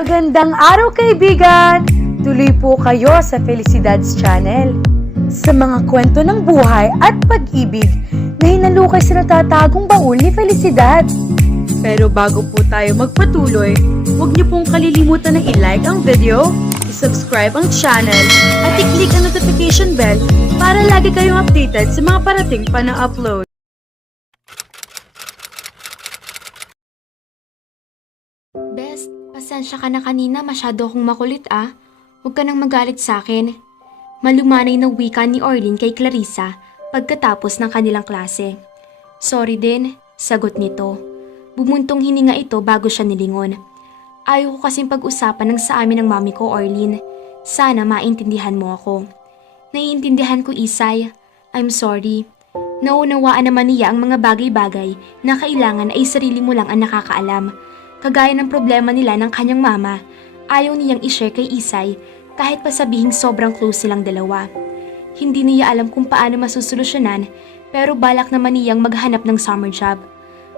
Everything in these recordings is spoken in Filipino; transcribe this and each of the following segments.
Magandang araw kaibigan! Tuloy po kayo sa Felicidad's Channel. Sa mga kwento ng buhay at pag-ibig na hinalukay sa natatagong baul ni Felicidad. Pero bago po tayo magpatuloy, huwag niyo pong kalilimutan na i-like ang video, i-subscribe ang channel, at i-click ang notification bell para lagi kayong updated sa mga parating pa na upload. Best, pasensya ka na kanina, masyado akong makulit ah. Huwag ka nang magalit sa akin. Malumanay na wika ni Orlin kay Clarissa pagkatapos ng kanilang klase. Sorry din, sagot nito. Bumuntong hininga ito bago siya nilingon. Ayaw ko kasing pag-usapan ng sa amin ng mami ko, Orlin. Sana maintindihan mo ako. Naiintindihan ko, Isay. I'm sorry. Naunawaan naman niya ang mga bagay-bagay na kailangan ay sarili mo lang ang nakakaalam. Kagaya ng problema nila ng kanyang mama, ayaw niyang i-share kay Isay kahit pa sabihing sobrang close silang dalawa. Hindi niya alam kung paano masusolusyonan pero balak naman niyang maghanap ng summer job.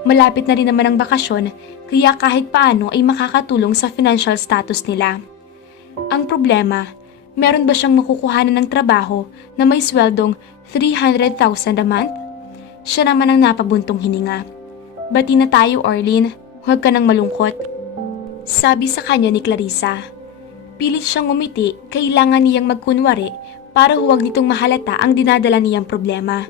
Malapit na rin naman ang bakasyon kaya kahit paano ay makakatulong sa financial status nila. Ang problema, meron ba siyang makukuhanan ng trabaho na may sweldong 300,000 a month? Siya naman ang napabuntong hininga. Bati na tayo, Orlin. Huwag ka nang malungkot. Sabi sa kanya ni Clarissa. Pilit siyang ngumiti, kailangan niyang magkunwari para huwag nitong mahalata ang dinadala niyang problema.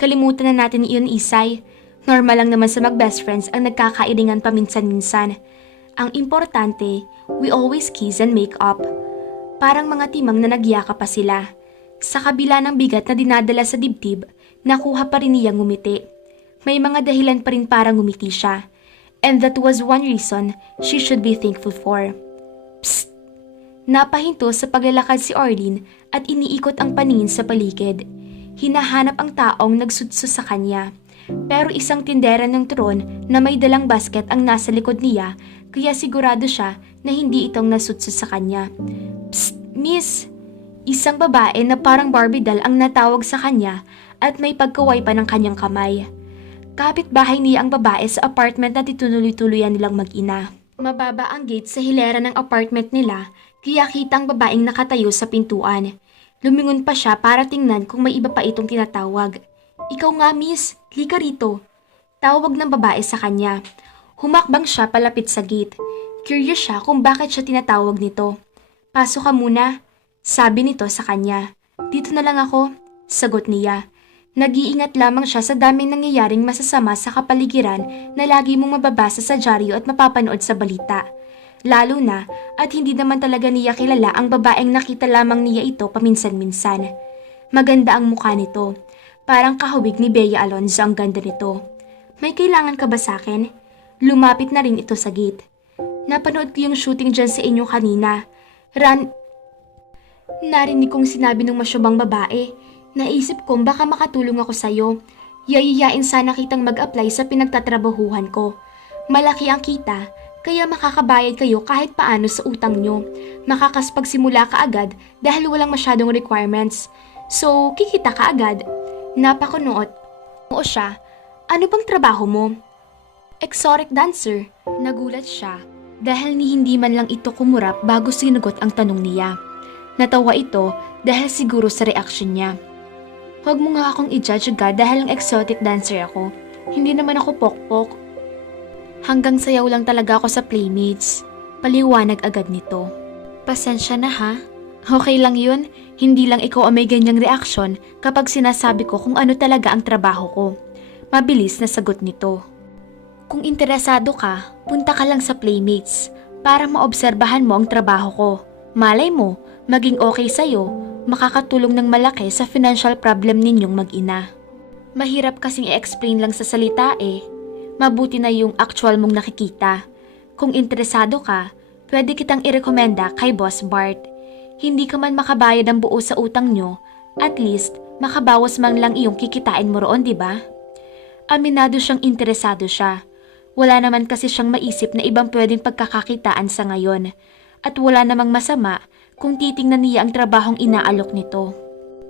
Kalimutan na natin iyon, Isay. Normal lang naman sa mag-best friends ang nagkakairingan paminsan-minsan. Ang importante, we always kiss and make up. Parang mga timang na nagyaka pa sila. Sa kabila ng bigat na dinadala sa dibdib, nakuha pa rin niyang ngumiti. May mga dahilan pa rin para ngumiti siya. And that was one reason she should be thankful for. Psst! Napahinto sa paglalakad si Orlin at iniikot ang paningin sa paligid. Hinahanap ang taong nagsutso sa kanya. Pero isang tindera ng turon na may dalang basket ang nasa likod niya kaya sigurado siya na hindi itong nasutso sa kanya. Psst! Miss! Isang babae na parang Barbie doll ang natawag sa kanya at may pagkaway pa ng kanyang kamay. Kapit-bahay niya ang babae sa apartment na tituloy-tuluyan nilang mag-ina. Mababa ang gate sa hilera ng apartment nila kaya kita ang babaeng nakatayo sa pintuan. Lumingon pa siya para tingnan kung may iba pa itong tinatawag. Ikaw nga, miss, lika rito. Tawag ng babae sa kanya. Humakbang siya palapit sa gate. Curious siya kung bakit siya tinatawag nito. Pasok ka muna, sabi nito sa kanya. Dito na lang ako, sagot niya. Nag-iingat lamang siya sa daming nangyayaring masasama sa kapaligiran na lagi mong mababasa sa dyaryo at mapapanood sa balita. Lalo na at hindi naman talaga niya kilala ang babaeng nakita lamang niya ito paminsan-minsan. Maganda ang mukha nito. Parang kahawig ni Bea Alonzo ang ganda nito. May kailangan ka ba sa akin? Lumapit na rin ito sa gate. Napanood ko yung shooting dyan sa inyo kanina. Narinig kong sinabi ng masyabang babae. Naisip kong baka makatulong ako sa'yo. Yayayain sana kitang mag-apply sa pinagtatrabahuhan ko. Malaki ang kita, kaya makakabayad kayo kahit paano sa utang nyo. Makakaspagsimula ka agad dahil walang masyadong requirements. So, kikita ka agad. Napakunuot. Oo siya. Ano bang trabaho mo? Exotic dancer. Nagulat siya dahil hindi man lang ito kumurap bago sinagot ang tanong niya. Natawa ito dahil siguro sa reaksyon niya. Huwag mo nga akong i-judge agad dahil ang exotic dancer ako. Hindi naman ako pokpok. Hanggang sayaw lang talaga ako sa Playmates. Paliwanag agad nito. Pasensya na ha. Okay lang yun. Hindi lang ikaw ang may ganyang reaksyon kapag sinasabi ko kung ano talaga ang trabaho ko. Mabilis na sagot nito. Kung interesado ka, punta ka lang sa Playmates para maobserbahan mo ang trabaho ko. Malay mo, maging okay sa'yo, makakatulong ng malaki sa financial problem ninyong mag-ina. Mahirap kasing i-explain lang sa salita eh. Mabuti na yung actual mong nakikita. Kung interesado ka, pwede kitang irekomenda kay Boss Bart. Hindi ka man makabayad ang buo sa utang nyo, at least makabawas man lang iyong kikitain mo roon, di ba? Aminado siyang interesado siya. Wala naman kasi siyang maisip na ibang pwedeng pagkakakitaan sa ngayon. At wala namang masama kung titingnan niya ang trabahong inaalok nito.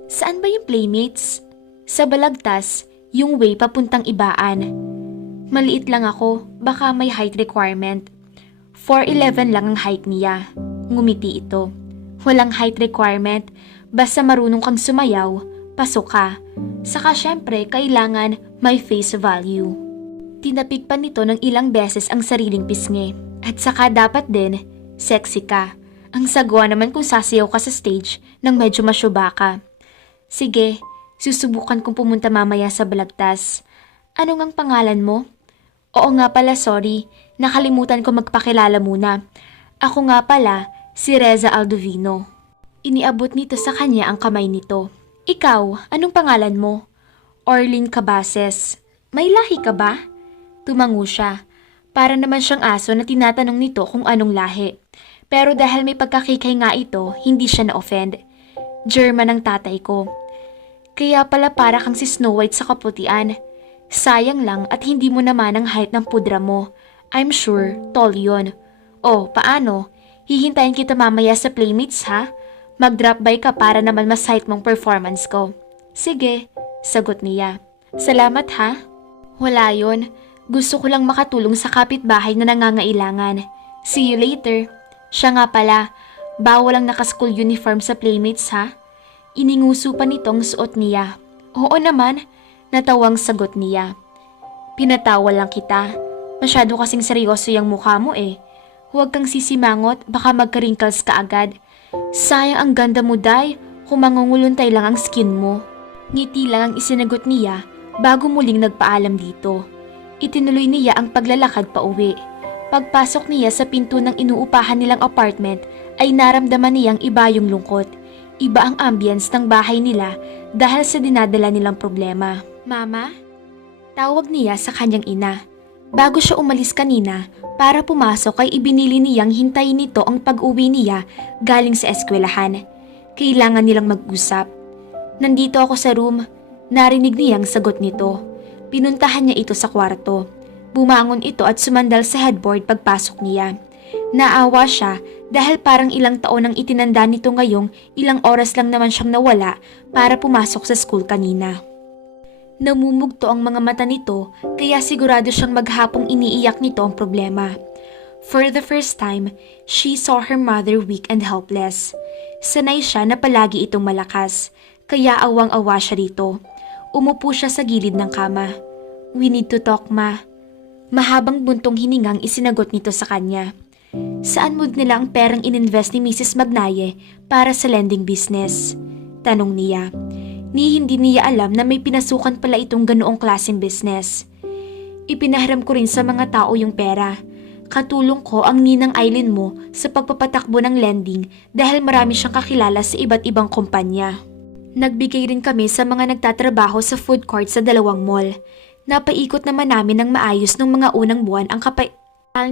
Saan ba yung Playmates? Sa Balagtas, yung way papuntang Ibaan. Maliit lang ako, baka may height requirement. 4'11" lang ang height niya. Ngumiti ito. Walang height requirement, basta marunong kang sumayaw, pasok ka. Saka syempre, kailangan may face value. Tinapik pa nito ng ilang beses ang sariling pisngi. At saka dapat din, sexy ka. Ang sagwa naman kung sasayaw ka sa stage nang medyo masyuba ka. Sige, susubukan kong pumunta mamaya sa balagtas. Ano ngang pangalan mo? Oo nga pala, sorry. Nakalimutan ko magpakilala muna. Ako nga pala, si Reza Aldovino. Iniabot nito sa kanya ang kamay nito. Ikaw, anong pangalan mo? Orlin Cabases. May lahi ka ba? Tumango siya. Para naman siyang aso na tinatanong nito kung anong lahi. Pero dahil may pagkakikay nga ito, hindi siya na-offend. German ang tatay ko. Kaya pala para kang si Snow White sa kaputian. Sayang lang at hindi mo naman ang height ng pudra mo. I'm sure, tall yun. Oh, paano? Hihintayin kita mamaya sa Playmates ha? Mag-drop by ka para naman mas-height mong performance ko. Sige, sagot niya. Salamat ha? Wala yun. Gusto ko lang makatulong sa kapitbahay na nangangailangan. See you later. Siya nga pala, bawal ang naka-school uniform sa Playmates ha? Ininguso pa nitong suot niya. Oo naman, natawang sagot niya. Pinatawa lang kita. Masyado kasing seryoso yung mukha mo eh. Huwag kang sisimangot, baka magka-wrinkles ka agad. Sayang ang ganda mo, Day, kung mangunguluntay lang ang skin mo. Ngiti lang ang isinagot niya bago muling nagpaalam dito. Itinuloy niya ang paglalakad pa uwi. Pagpasok niya sa pinto ng inuupahan nilang apartment ay naramdaman niyang iba yung lungkot. Iba ang ambience ng bahay nila dahil sa dinadala nilang problema. Mama? Tawag niya sa kanyang ina. Bago siya umalis kanina, para pumasok ay ibinili niyang hintayin nito ang pag-uwi niya galing sa eskwelahan. Kailangan nilang mag-usap. Nandito ako sa room. Narinig niyang sagot nito. Pinuntahan niya ito sa kwarto. Bumangon ito at sumandal sa headboard pagpasok niya. Naawa siya dahil parang ilang taon ang itinanda nito ngayong ilang oras lang naman siyang nawala para pumasok sa school kanina. Namumugto ang mga mata nito kaya sigurado siyang maghapong iniiyak nito ang problema. For the first time, she saw her mother weak and helpless. Sanay siya na palagi itong malakas, kaya awang-awa siya rito. Umupo siya sa gilid ng kama. We need to talk, ma. Mahabang buntong hiningang isinagot nito sa kanya. Saan mo nila ang perang ininvest ni Mrs. Magnaye para sa lending business? Tanong niya. Ni hindi niya alam na may pinasukan pala itong ganoong klaseng business. Ipinahiram ko rin sa mga tao yung pera. Katulong ko ang ninang Eileen mo sa pagpapatakbo ng lending dahil marami siyang kakilala sa iba't ibang kumpanya. Nagbigay rin kami sa mga nagtatrabaho sa food court sa dalawang mall. Napaikot naman namin ng maayos nung mga unang buwan ang kapal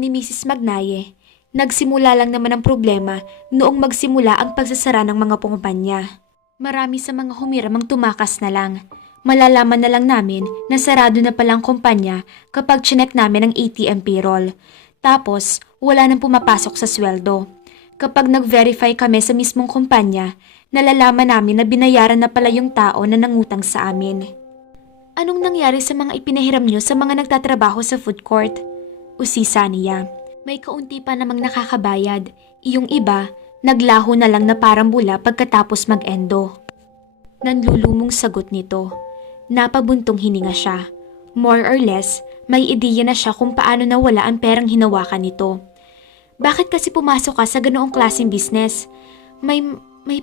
ni Mrs. Magnaye. Nagsimula lang naman ang problema noong magsimula ang pagsasara ng mga kumpanya. Marami sa mga humiram ang tumakas na lang. Malalaman na lang namin na sarado na palang kumpanya kapag chinek namin ang ATM payroll. Tapos, wala nang pumapasok sa sweldo. Kapag nag-verify kami sa mismong kumpanya, nalalaman namin na binayaran na pala yung tao na nangutang sa amin. Anong nangyari sa mga ipinahiram nyo sa mga nagtatrabaho sa food court? Usisa niya. May kaunti pa namang nakakabayad. Iyong iba, naglaho na lang na parang bula pagkatapos mag-endo. Nanlulumong sagot nito. Napabuntong hininga siya. More or less, may ideya na siya kung paano nawala ang perang hinawakan nito. Bakit kasi pumasok ka sa ganoong klaseng business? May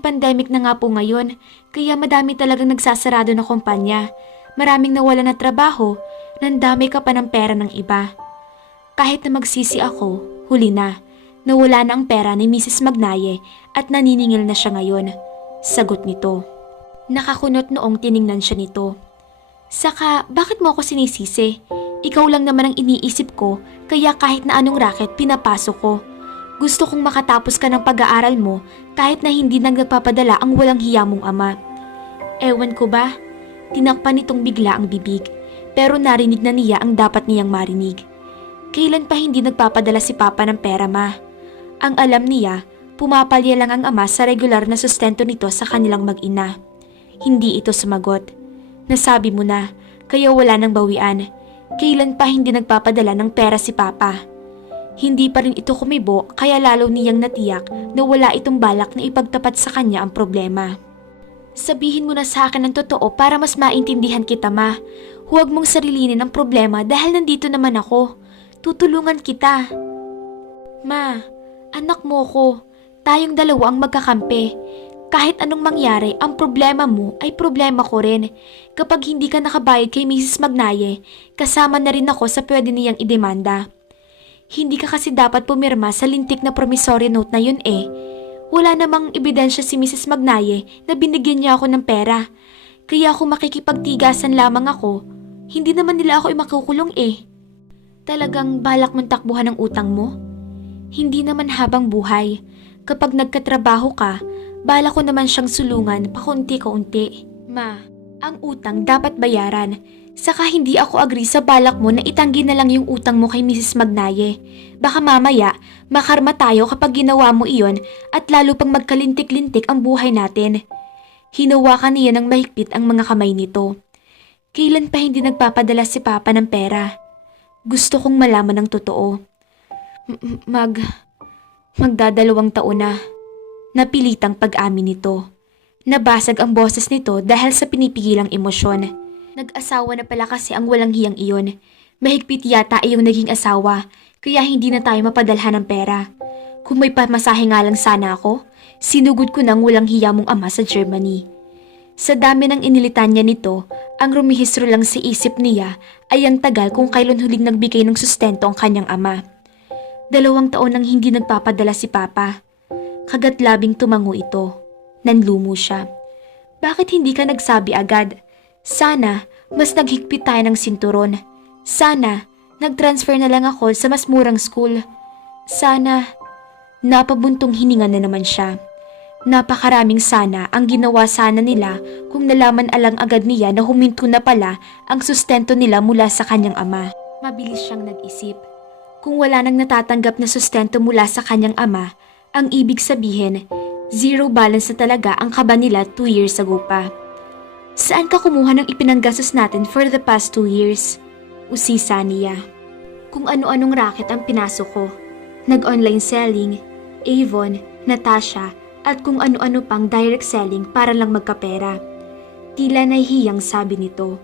pandemic na nga po ngayon, kaya madami talagang nagsasarado na kumpanya. Maraming nawala na trabaho, nandami ka pa ng pera ng iba. Kahit na magsisi ako, huli na. Nawala na ang pera ni Mrs. Magnaye at naniningil na siya ngayon. Sagot nito. Nakakunot noong tiningnan siya nito. Saka, bakit mo ako sinisisi? Ikaw lang naman ang iniisip ko, kaya kahit na anong racket pinapasok ko. Gusto kong makatapos ka ng pag-aaral mo kahit na hindi nagpapadala ang walang hiya mong ama. Ewan ko ba? Tinakpan nitong bigla ang bibig, pero narinig na niya ang dapat niyang marinig. Kailan pa hindi nagpapadala si Papa ng pera, ma? Ang alam niya, pumapalya lang ang ama sa regular na sustento nito sa kanilang mag-ina. Hindi ito sumagot. Nasabi mo na, kaya wala nang bawian. Kailan pa hindi nagpapadala ng pera si Papa? Hindi pa rin ito kumibo kaya lalo niyang natiyak na wala itong balak na ipagtapat sa kanya ang problema. Sabihin mo na sa akin ang totoo para mas maintindihan kita, ma. Huwag mong sarilinin ang problema dahil nandito naman ako. Tutulungan kita. Ma, anak mo ko. Tayong dalawa ang magkakampi. Kahit anong mangyari, ang problema mo ay problema ko rin. Kapag hindi ka nakabayad kay Mrs. Magnaye, kasama na rin ako sa pwede niyang idemanda. Hindi ka kasi dapat pumirma sa lintik na promissory note na yun eh. Wala namang ebidensya si Mrs. Magnaye na binigyan niya ako ng pera. Kaya kung makikipagtigasan lamang ako, hindi naman nila ako makukulong eh. Talagang balak mong takbuhan ang utang mo? Hindi naman habang buhay. Kapag nagkatrabaho ka, balak ko naman siyang sulungan pakunti-kaunti. Ma, ang utang dapat bayaran. Saka hindi ako agree sa balak mo na itanggi na lang yung utang mo kay Mrs. Magnaye. Baka mamaya, makarma tayo kapag ginawa mo iyon at lalo pang magkalintik-lintik ang buhay natin. Hinawakan niya ng mahigpit ang mga kamay nito. Kailan pa hindi nagpapadala si Papa ng pera? Gusto kong malaman ang totoo. Magdadalawang taon na. Napilitang pag-amin nito. Nabasag ang boses nito dahil sa pinipigilang emosyon. Nag-asawa na pala kasi ang walang hiyang iyon. Mahigpit yata ay yung naging asawa, kaya hindi na tayo mapadalhan ng pera. Kung may pamasahe nga lang sana ako, sinugod ko ng walang hiya mong ama sa Germany. Sa dami ng inilitan niya nito, ang rumihistro lang sa isip niya ay ang tagal kung kailan huling nagbigay ng sustento ang kanyang ama. 2 taon nang hindi nagpapadala si Papa. Kagatlabing tumango ito. Nanlumo siya. Bakit hindi ka nagsabi agad? Sana, mas naghigpit tayo ng sinturon. Sana, nag-transfer na lang ako sa mas murang school. Sana, napabuntong hininga na naman siya. Napakaraming sana ang ginawa sana nila kung nalaman alang agad niya na huminto na pala ang sustento nila mula sa kanyang ama. Mabilis siyang nag-isip. Kung wala nang natatanggap na sustento mula sa kanyang ama, ang ibig sabihin, zero balance na talaga ang kaba nila 2 years ago pa. Saan ka kumuha ng ipinanggastos natin for the past 2 years? Usisa niya. Kung ano-anong racket ang pinasok ko. Nag-online selling, Avon, Natasha, at kung ano-ano pang direct selling para lang magkapera. Tila nahihiyang sabi nito.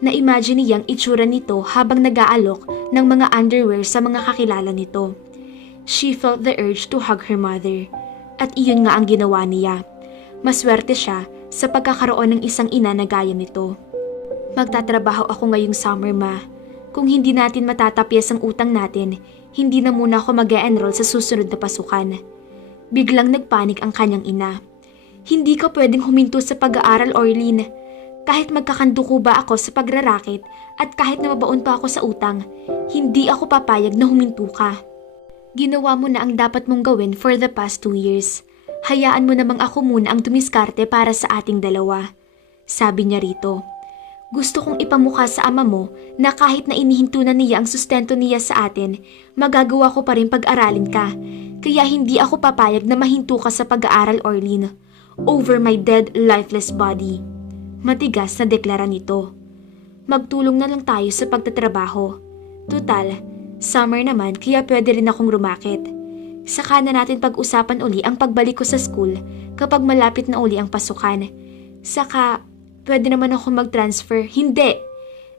Na-imagine niyang itsura nito habang nag-aalok ng mga underwear sa mga kakilala nito. She felt the urge to hug her mother. At iyon nga ang ginawa niya. Maswerte siya sa pagkakaroon ng isang ina na gaya nito. Magtatrabaho ako ngayong summer, ma. Kung hindi natin matatapyas ang utang natin, hindi na muna ako mag-e-enroll sa susunod na pasukan. Biglang nagpanik ang kanyang ina. Hindi ka pwedeng huminto sa pag-aaral, Orlene. Kahit magkakanduko ba ako sa pagrarakit at kahit na mabaon pa ako sa utang, hindi ako papayag na huminto ka. Ginawa mo na ang dapat mong gawin for the past 2 years. Hayaan mo namang ako muna ang tumiskarte para sa ating dalawa. Sabi niya rito. Gusto kong ipamukha sa ama mo na kahit na inihinto na niya ang sustento niya sa atin, magagawa ko pa rin pag-aralin ka. Kaya hindi ako papayag na mahinto ka sa pag-aaral, Orlene. Over my dead, lifeless body. Matigas na deklara nito. Magtulong na lang tayo sa pagtatrabaho. Tutal, summer naman kaya pwede rin akong rumakit. Saka na natin pag-usapan uli ang pagbalik ko sa school kapag malapit na uli ang pasukan. Saka, pwede naman ako mag-transfer. Hindi!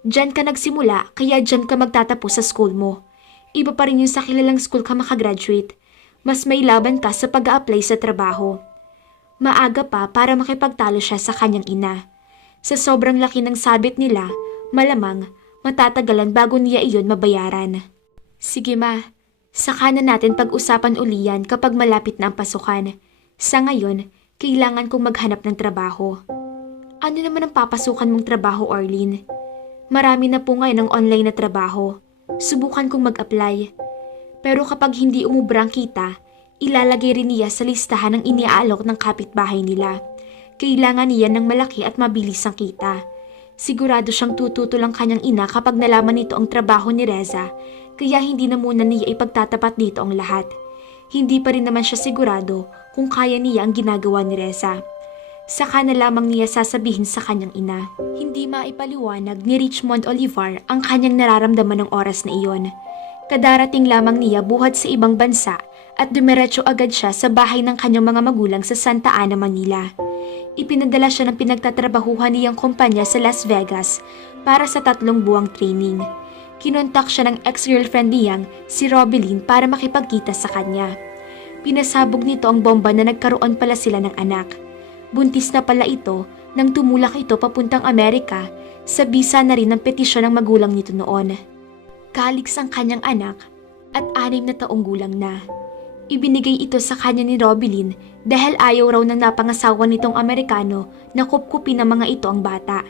Diyan ka nagsimula, kaya diyan ka magtatapos sa school mo. Iba pa rin yung sa kilalang school ka makagraduate. Mas may laban ka sa pag-a-apply sa trabaho. Maaga pa para makipagtalo siya sa kanyang ina. Sa sobrang laki ng sabit nila, malamang matatagalan bago niya iyon mabayaran. Sige ma. Saka na natin pag-usapan uli yan kapag malapit na ang pasukan. Sa ngayon, kailangan kong maghanap ng trabaho. Ano naman ang papasukan mong trabaho, Orlene? Marami na po ngayon ang online na trabaho. Subukan kong mag-apply. Pero kapag hindi umubrang kita, ilalagay rin niya sa listahan ng iniaalok ng kapitbahay nila. Kailangan niya ng malaki at mabilis ang kita. Sigurado siyang tututol ang kanyang ina kapag nalaman nito ang trabaho ni Reza, kaya hindi na muna niya ipagtatapat dito ang lahat. Hindi pa rin naman siya sigurado kung kaya niya ang ginagawa ni Reza. Saka na lamang niya sasabihin sa kanyang ina. Hindi maipaliwanag ni Richmond Olivar ang kanyang nararamdaman ng oras na iyon. Kadarating lamang niya buhat sa ibang bansa at dumiretso agad siya sa bahay ng kanyang mga magulang sa Santa Ana, Manila. Ipinadala siya ng pinagtatrabahuhan niyang kumpanya sa Las Vegas para sa 3 buwang training. Kinontak siya ng ex-girlfriend niyang si Robilyn para makipagkita sa kanya. Pinasabog nito ang bomba na nagkaroon pala sila ng anak. Buntis na pala ito nang tumulak ito papuntang Amerika sa bisa na rin ng petisyon ng magulang nito noon. Calix ang kanyang anak at 6 na taong gulang na. Ibinigay ito sa kanya ni Robilyn dahil ayaw raw ng napangasawa nitong Amerikano na kupkupin ng mga ito ang bata.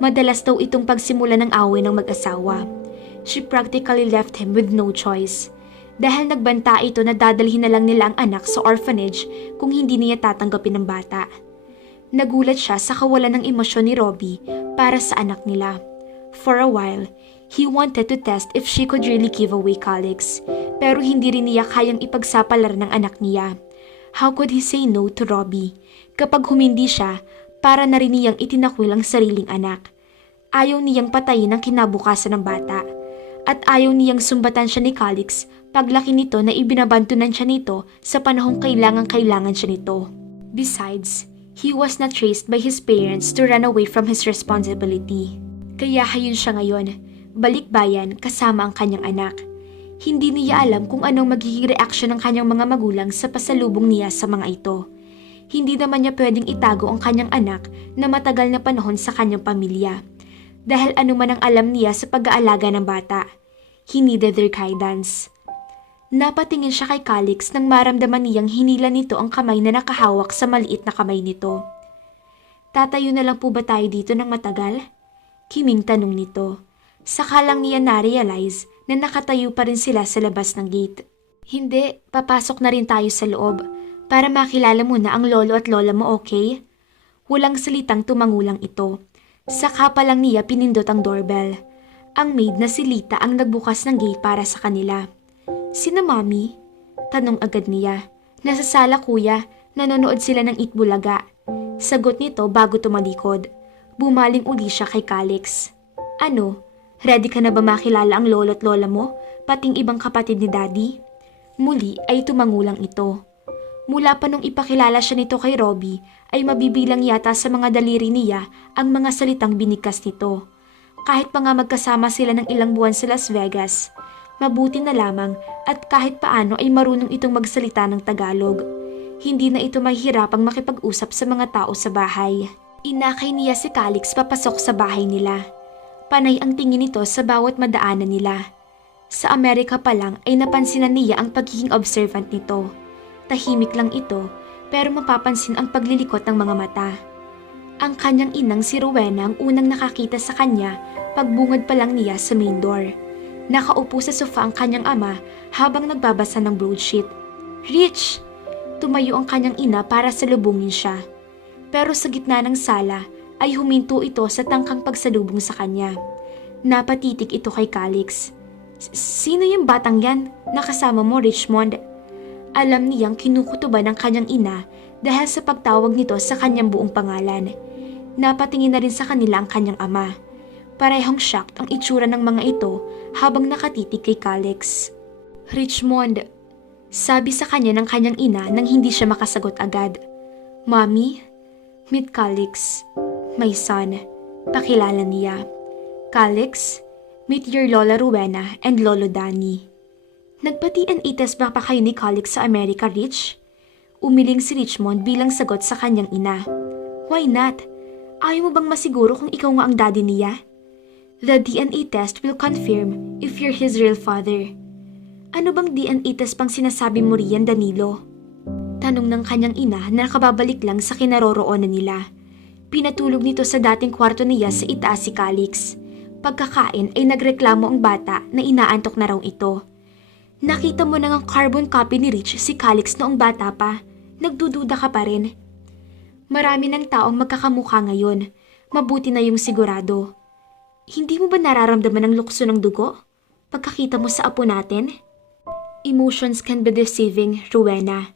Madalas daw itong pagsimula ng away ng mag-asawa. She practically left him with no choice. Dahil nagbanta ito na dadalhin na lang nila ang anak sa orphanage kung hindi niya tatanggapin ng bata. Nagulat siya sa kawalan ng emosyon ni Robbie para sa anak nila. For a while, he wanted to test if she could really give away Calix, pero hindi rin niya kayang ipagsapalar ng anak niya. How could he say no to Robbie? Kapag humindi siya, para na rin niyang itinakwil ang sariling anak. Ayaw niyang patayin ang kinabukasan ng bata. At ayaw niyang sumbatan siya ni Calix paglaki nito na ibinabantunan siya nito sa panahong kailangan siya nito. Besides, he was not raised by his parents to run away from his responsibility. Kaya hayun siya ngayon, balikbayan kasama ang kanyang anak. Hindi niya alam kung anong magiging reaksyon ng kanyang mga magulang sa pasalubong niya sa mga ito. Hindi naman niya pwedeng itago ang kanyang anak na matagal na panahon sa kanyang pamilya. Dahil anuman ang alam niya sa pag-aalaga ng bata, he needed their guidance. Napatingin siya kay Calix nang maramdaman niyang hinila nito ang kamay na nakahawak sa maliit na kamay nito. Tatayo na lang po ba tayo dito ng matagal? Kiming tanong nito. Saka lang niya na-realize na nakatayo pa rin sila sa labas ng gate. Hindi, papasok na rin tayo sa loob para makilala mo na ang lolo at lola mo, okay? Walang salitang tumangulang ito. Saka pa lang niya pinindot ang doorbell. Ang maid na si Lita ang nagbukas ng gate para sa kanila. Sina Mami? Tanong agad niya. Nasa sala kuya, nanonood sila ng Itbulaga. Sagot nito bago tumalikod. Bumaling uli siya kay Calix. Ano? Ready ka na ba makilala ang lolo at lola mo, pating ibang kapatid ni Daddy? Muli ay tumangulang ito. Mula pa nung ipakilala siya nito kay Robbie, ay mabibilang yata sa mga daliri niya ang mga salitang binigkas nito. Kahit pa nga magkasama sila ng ilang buwan sa Las Vegas, mabuti na lamang at kahit paano ay marunong itong magsalita ng Tagalog. Hindi na ito mahihirapang makipag-usap sa mga tao sa bahay. Inakay niya si Calix papasok sa bahay nila. Panay ang tingin nito sa bawat madaanan nila. Sa Amerika pa lang ay napansinan niya ang pagiging observant nito. Tahimik lang ito pero mapapansin ang paglilikot ng mga mata. Ang kanyang inang si Rowena ang unang nakakita sa kanya pagbungad pa lang niya sa main door. Nakaupo sa sofa ang kanyang ama habang nagbabasa ng broadsheet. Rich! Tumayo ang kanyang ina para salubungin siya. Pero sa gitna ng sala ay huminto ito sa tangkang pagsalubong sa kanya. Napatitig ito kay Calix. Sino yung batang yan? Nakasama mo, Richmond? Alam niyang kinukutuban ng kanyang ina dahil sa pagtawag nito sa kanyang buong pangalan. Napatingin na rin sa kanila ang kanyang ama. Parehong shocked ang itsura ng mga ito habang nakatitig kay Calix. Richmond, sabi sa kanya ng kanyang ina nang hindi siya makasagot agad. Mommy? Meet Calix, my son. Pakilala niya. Calix, meet your Lola Rowena and Lolo Danny. Nagpa-DNA test ba pa kayo ni Calix sa America, Rich? Umiling si Richmond bilang sagot sa kanyang ina. Why not? Ayaw mo bang masiguro kung ikaw nga ang daddy niya? The DNA test will confirm if you're his real father. Ano bang DNA test pang sinasabi mo riyan, Danilo? Tanong ng kanyang ina na nakababalik lang sa kinaroroonan nila. Pinatulog nito sa dating kwarto niya sa itaas si Calix. Pagkakain ay nagreklamo ang bata na inaantok na raw ito. Nakita mo na ang carbon copy ni Rich si Calix noong bata pa. Nagdududa ka pa rin. Marami ng taong magkakamukha ngayon. Mabuti na yung sigurado. Hindi mo ba nararamdaman ang lukso ng dugo? Pagkakita mo sa apo natin? Emotions can be deceiving, Rowena.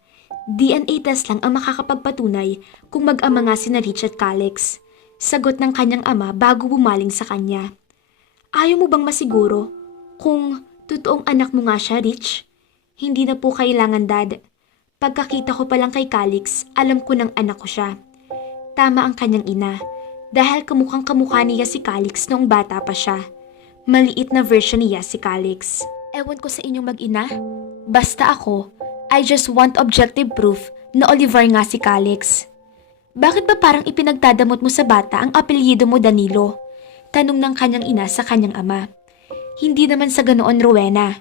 DNA test lang ang makakapagpatunay kung mag-ama nga sina Rich at Calix. Sagot ng kanyang ama bago bumaling sa kanya. Ayaw mo bang masiguro kung Totoong anak mo nga siya, Rich. Hindi na po kailangan, Dad. Pagkakita ko pa lang kay Calix, alam ko ng anak ko siya. Tama ang kanyang ina, dahil kamukhang kamukha niya si Calix noong bata pa siya. Maliit na version niya si Calix. Ewan ko sa inyong mag-ina. Basta ako, I just want objective proof na Oliver nga si Calix. Bakit ba parang ipinagdadamot mo sa bata ang apelyido mo, Danilo? Tanong ng kanyang ina sa kanyang ama. Hindi naman sa ganoon, Rowena.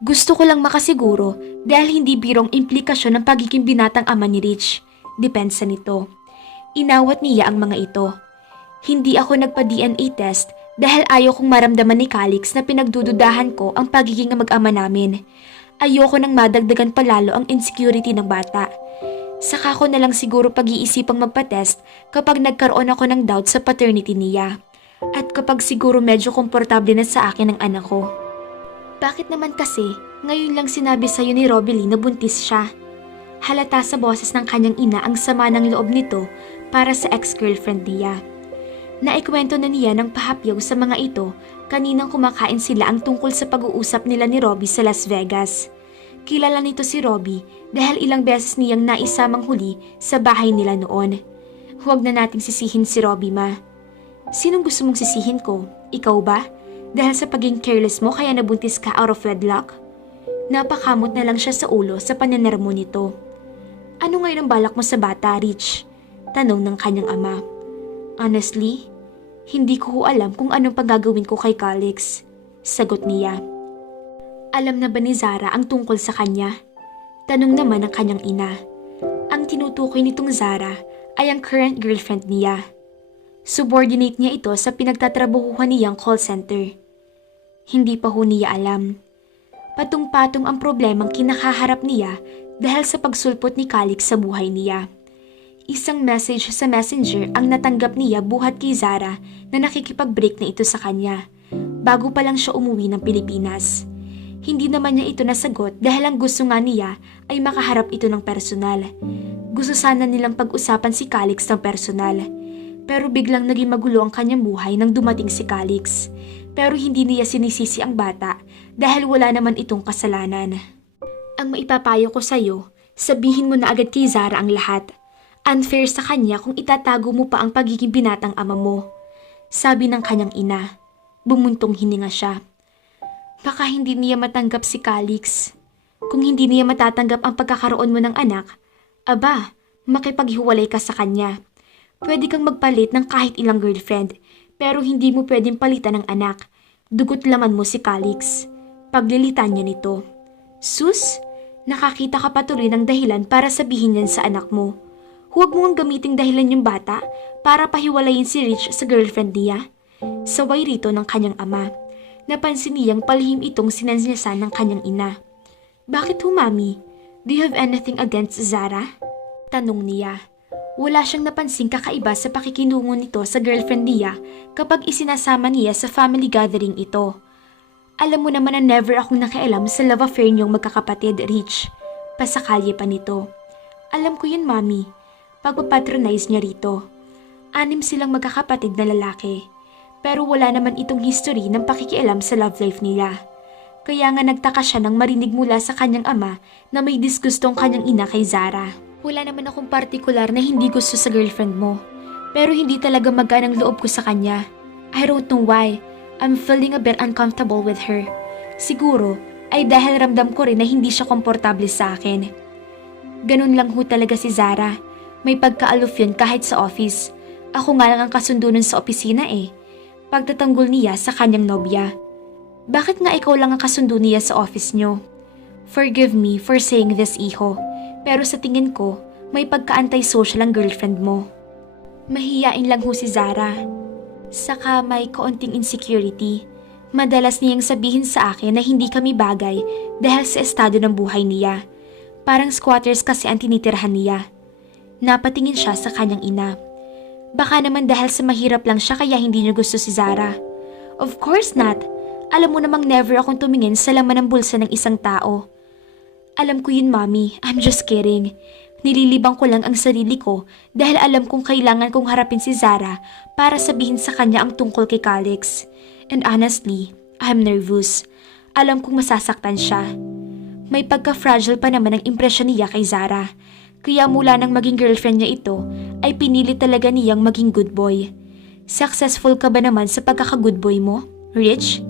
Gusto ko lang makasiguro dahil hindi birong implikasyon ng pagiging binatang ama ni Rich. Depensa nito. Inawat niya ang mga ito. Hindi ako nagpa-DNA test dahil ayaw kong maramdaman ni Calix na pinagdududahan ko ang pagiging mag-ama namin. Ayoko nang madagdagan palalo ang insecurity ng bata. Saka ko na lang siguro pag-iisipang magpa-test kapag nagkaroon ako ng doubt sa paternity niya. At kapag siguro medyo komportable na sa akin ang anak ko. Bakit naman kasi ngayon lang sinabi sa'yo ni Robbie na buntis siya? Halata sa boses ng kanyang ina ang sama ng loob nito para sa ex-girlfriend niya. Naikwento na niya ng pahapyaw sa mga ito kaninang kumakain sila ang tungkol sa pag-uusap nila ni Robbie sa Las Vegas. Kilala nito si Robbie dahil ilang beses niyang naisamang huli sa bahay nila noon. Huwag na nating sisihin si Robbie, ma. Sinong gusto mong sisihin ko? Ikaw ba? Dahil sa pagiging careless mo kaya nabuntis ka out of wedlock? Napakamot na lang siya sa ulo sa paninirmo nito. Ano ngayon ang balak mo sa bata, Rich? Tanong ng kanyang ama. Honestly, hindi ko alam kung anong pagagawin ko kay Calix. Sagot niya. Alam na ba ni Zara ang tungkol sa kanya? Tanong naman ng kanyang ina. Ang tinutukoy nitong Zara ay ang current girlfriend niya. Subordinate niya ito sa pinagtatrabahuhan niyang call center. Hindi pa ho niya alam. Patong-patong ang problemang kinakaharap niya dahil sa pagsulpot ni Calix sa buhay niya. Isang message sa messenger ang natanggap niya buhat kay Zara na nakikipag-break na ito sa kanya bago pa lang siya umuwi ng Pilipinas. Hindi naman niya ito nasagot dahil ang gusto nga niya ay makaharap ito ng personal. Gusto sana nilang pag-usapan si Calix ng personal. Pero biglang naging magulo ang kanyang buhay nang dumating si Calix. Pero hindi niya sinisisi ang bata dahil wala naman itong kasalanan. Ang maipapayo ko sa'yo, sabihin mo na agad kay Zara ang lahat. Unfair sa kanya kung itatago mo pa ang pagiging binatang ama mo. Sabi ng kanyang ina. Bumuntong hininga siya. Baka hindi niya matanggap si Calix. Kung hindi niya matatanggap ang pagkakaroon mo ng anak, aba, makipaghiwalay ka sa kanya. Pwede kang magpalit ng kahit ilang girlfriend, pero hindi mo pwedeng palitan ng anak. Dugot laman mo si Calix. Paglilitan niya nito. Sus, nakakita ka patuloy ng dahilan para sabihin yan sa anak mo. Huwag mo ang gamiting dahilan yung bata para pahiwalayin si Rich sa girlfriend niya. Saway rito ng kanyang ama. Napansin niyang palihim itong sinanyasan ng kanyang ina. Bakit ho, Mami? Do you have anything against Zara? Tanong niya. Wala siyang napansing kakaiba sa pakikinungo nito sa girlfriend niya kapag isinasama niya sa family gathering ito. Alam mo naman na never akong nakialam sa love affair niyong magkakapatid, Rich. Pasakalye pa nito. Alam ko yun, Mami. Pagpapatronize niya rito. 6 silang magkakapatid na lalaki. Pero wala naman itong history ng pakikialam sa love life nila. Kaya nga nagtaka siya nang marinig mula sa kanyang ama na may disgustong kanyang ina kay Zara. Wala naman akong partikular na hindi gusto sa girlfriend mo. Pero hindi talaga magaan ang loob ko sa kanya. I don't know why. I'm feeling a bit uncomfortable with her. Siguro ay dahil ramdam ko rin na hindi siya komportable sa akin. Ganun lang ho talaga si Zara. May pagkaaloof yun kahit sa office. Ako nga lang ang kasundo nun sa opisina eh. Pagtatanggol niya sa kanyang nobya. Bakit nga ikaw lang ang kasundo niya sa office nyo? Forgive me for saying this, iho. Pero sa tingin ko, may pagka-anti-social ang girlfriend mo. Mahiyain lang ho si Zara. Saka may kaunting insecurity. Madalas niyang sabihin sa akin na hindi kami bagay dahil sa estado ng buhay niya. Parang squatters kasi ang tinitirhan niya. Napatingin siya sa kanyang ina. Baka naman dahil sa mahirap lang siya kaya hindi niya gusto si Zara. Of course not. Alam mo namang never akong tumingin sa laman ng bulsa ng isang tao. Alam ko yun, Mommy. I'm just kidding. Nililibang ko lang ang sarili ko dahil alam kong kailangan kong harapin si Zara para sabihin sa kanya ang tungkol kay Calix. And honestly, I'm nervous. Alam kong masasaktan siya. May pagka-fragile pa naman ang impresyon niya kay Zara. Kaya mula nang maging girlfriend niya ito, ay pinili talaga niyang maging good boy. Successful ka ba naman sa pagkaka-good boy mo, Rich?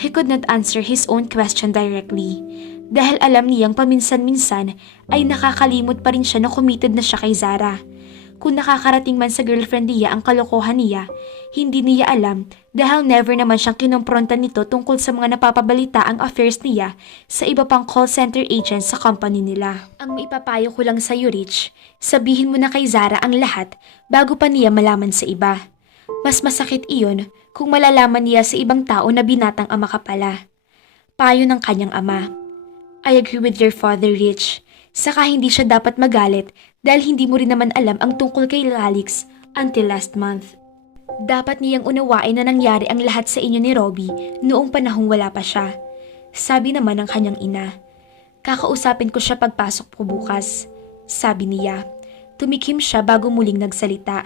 He could not answer his own question directly. Dahil alam niyang paminsan-minsan ay nakakalimot pa rin siya na committed na siya kay Zara. Kung nakakarating man sa girlfriend niya ang kalokohan niya, hindi niya alam dahil never naman siyang kinompronta nito tungkol sa mga napapabalita ang affairs niya sa iba pang call center agent sa company nila. Ang maipapayo ko lang sa'yo, Rich, sabihin mo na kay Zara ang lahat bago pa niya malaman sa iba. Mas masakit iyon kung malalaman niya sa ibang tao na binatang ama ka pala. Payo ng kanyang ama. I agree with your father, Rich. Saka hindi siya dapat magalit dahil hindi mo rin naman alam ang tungkol kay Alex until last month. Dapat niyang unawain na nangyari ang lahat sa inyo ni Robbie noong panahong wala pa siya. Sabi naman ng kanyang ina. Kakausapin ko siya pagpasok ko bukas. Sabi niya. Tumikim siya bago muling nagsalita.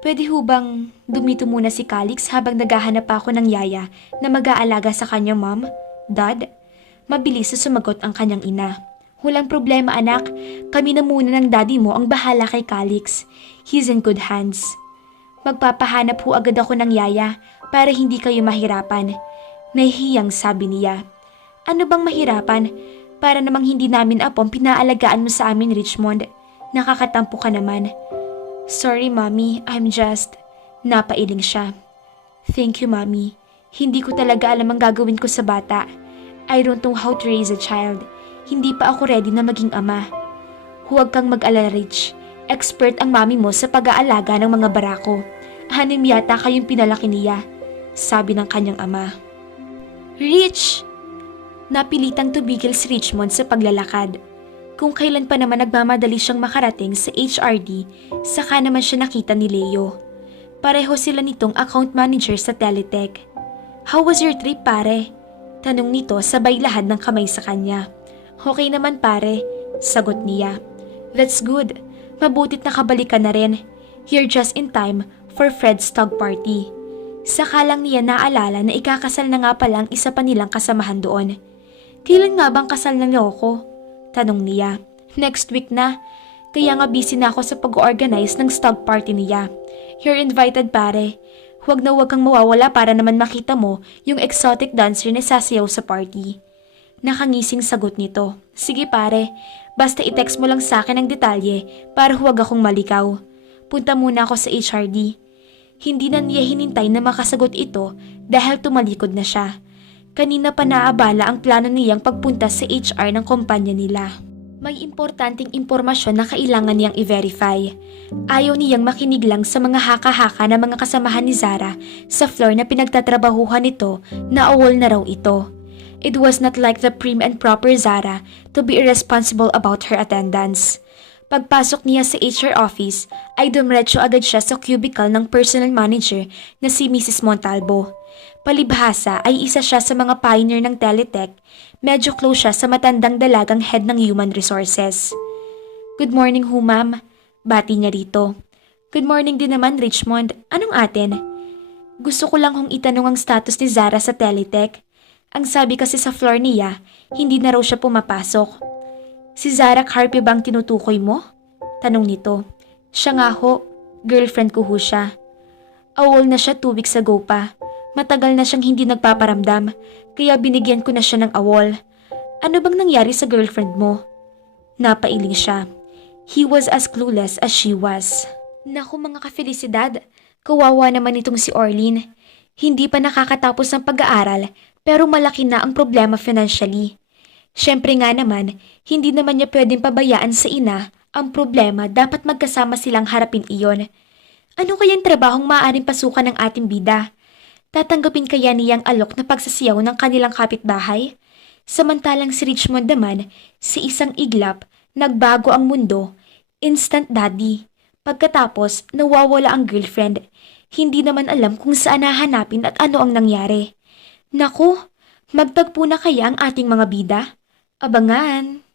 Pwede ho bang dumito muna si Calix habang naghahanap pa ako ng yaya na mag-aalaga sa kanya, Mom? Dad? Mabilis na sumagot ang kanyang ina. Walang problema, anak. Kami na muna ng daddy mo ang bahala kay Calix. He's in good hands. Magpapahanap ho agad ako ng yaya para hindi kayo mahirapan. Nahihiyang sabi niya. Ano bang mahirapan? Para namang hindi namin apong pinaalagaan mo sa amin, Richmond. Nakakatampo ka naman. Sorry, Mommy. I'm just... Napailing siya. Thank you, Mommy. Hindi ko talaga alam ang gagawin ko sa bata. I don't know how to raise a child. Hindi pa ako ready na maging ama. Huwag kang mag-alala, Rich. Expert ang mami mo sa pag-aalaga ng mga barako. Hanim yata kayong pinalaki niya, sabi ng kanyang ama. Rich! Napilitang tumigil si Richmond sa paglalakad. Kung kailan pa naman nagmamadali siyang makarating sa HRD, saka naman siya nakita ni Leo. Pareho sila nitong account manager sa Teletech. How was your trip, pare? Tanong nito sabay lahad ng kamay sa kanya. Okay naman, pare, sagot niya. That's good. Mabutit nakabalik ka na rin. You're just in time for Fred's stag party. Saka lang niya naalala na ikakasal na nga palang isa pa nilang kasamahan doon. Kailan nga bang kasal ng Yoko? Tanong niya. Next week na. Kaya nga busy na ako sa pag-organize ng stag party niya. You're invited, pare. Huwag na huwag kang mawawala para naman makita mo yung exotic dancer na sasayaw sa party. Nakangising sagot nito. Sige pare, basta i-text mo lang sa akin ang detalye para huwag akong malikaw. Punta muna ako sa HRD. Hindi na niya hinintay na makasagot ito dahil tumalikod na siya. Kanina pa naabala ang plano niyang pagpunta sa HR ng kumpanya nila. May importanteng impormasyon na kailangan niyang i-verify. Ayaw niyang makinig lang sa mga haka-haka na mga kasamahan ni Zara sa floor na pinagtatrabahuhan nito na awol na raw ito. It was not like the prim and proper Zara to be irresponsible about her attendance. Pagpasok niya sa HR office ay dumiretso agad siya sa cubicle ng personal manager na si Mrs. Montalvo. Palibhasa ay isa siya sa mga pioneer ng Teletech. Medyo close siya sa matandang dalagang head ng human resources. Good morning ho, ma'am. Bati niya rito. Good morning din naman, Richmond. Anong atin? Gusto ko lang hong itanong ang status ni Zara sa Teletech. Ang sabi kasi sa floor niya, hindi na raw siya pumapasok. Si Zara Carpio bang tinutukoy mo? Tanong nito. Siya nga ho, girlfriend ko ho siya. Awol na siya 2 weeks ago pa. Matagal na siyang hindi nagpaparamdam, kaya binigyan ko na siya ng awol. Ano bang nangyari sa girlfriend mo? Napailing siya. He was as clueless as she was. Naku mga ka-felicidad, kawawa naman itong si Orlene. Hindi pa nakakatapos ng pag-aaral, pero malaki na ang problema financially. Siyempre nga naman, hindi naman niya pwedeng pabayaan sa ina ang problema, dapat magkasama silang harapin iyon. Ano kayang trabahong maaaring pasukan ng ating bida? Tatanggapin kaya niyang alok na pagsasiyaw ng kanilang kapitbahay? Samantalang si Richmond naman, si isang iglap, nagbago ang mundo, instant daddy. Pagkatapos, nawawala ang girlfriend. Hindi naman alam kung saan hahanapin at ano ang nangyari. Naku, magtagpo na kaya ang ating mga bida? Abangan!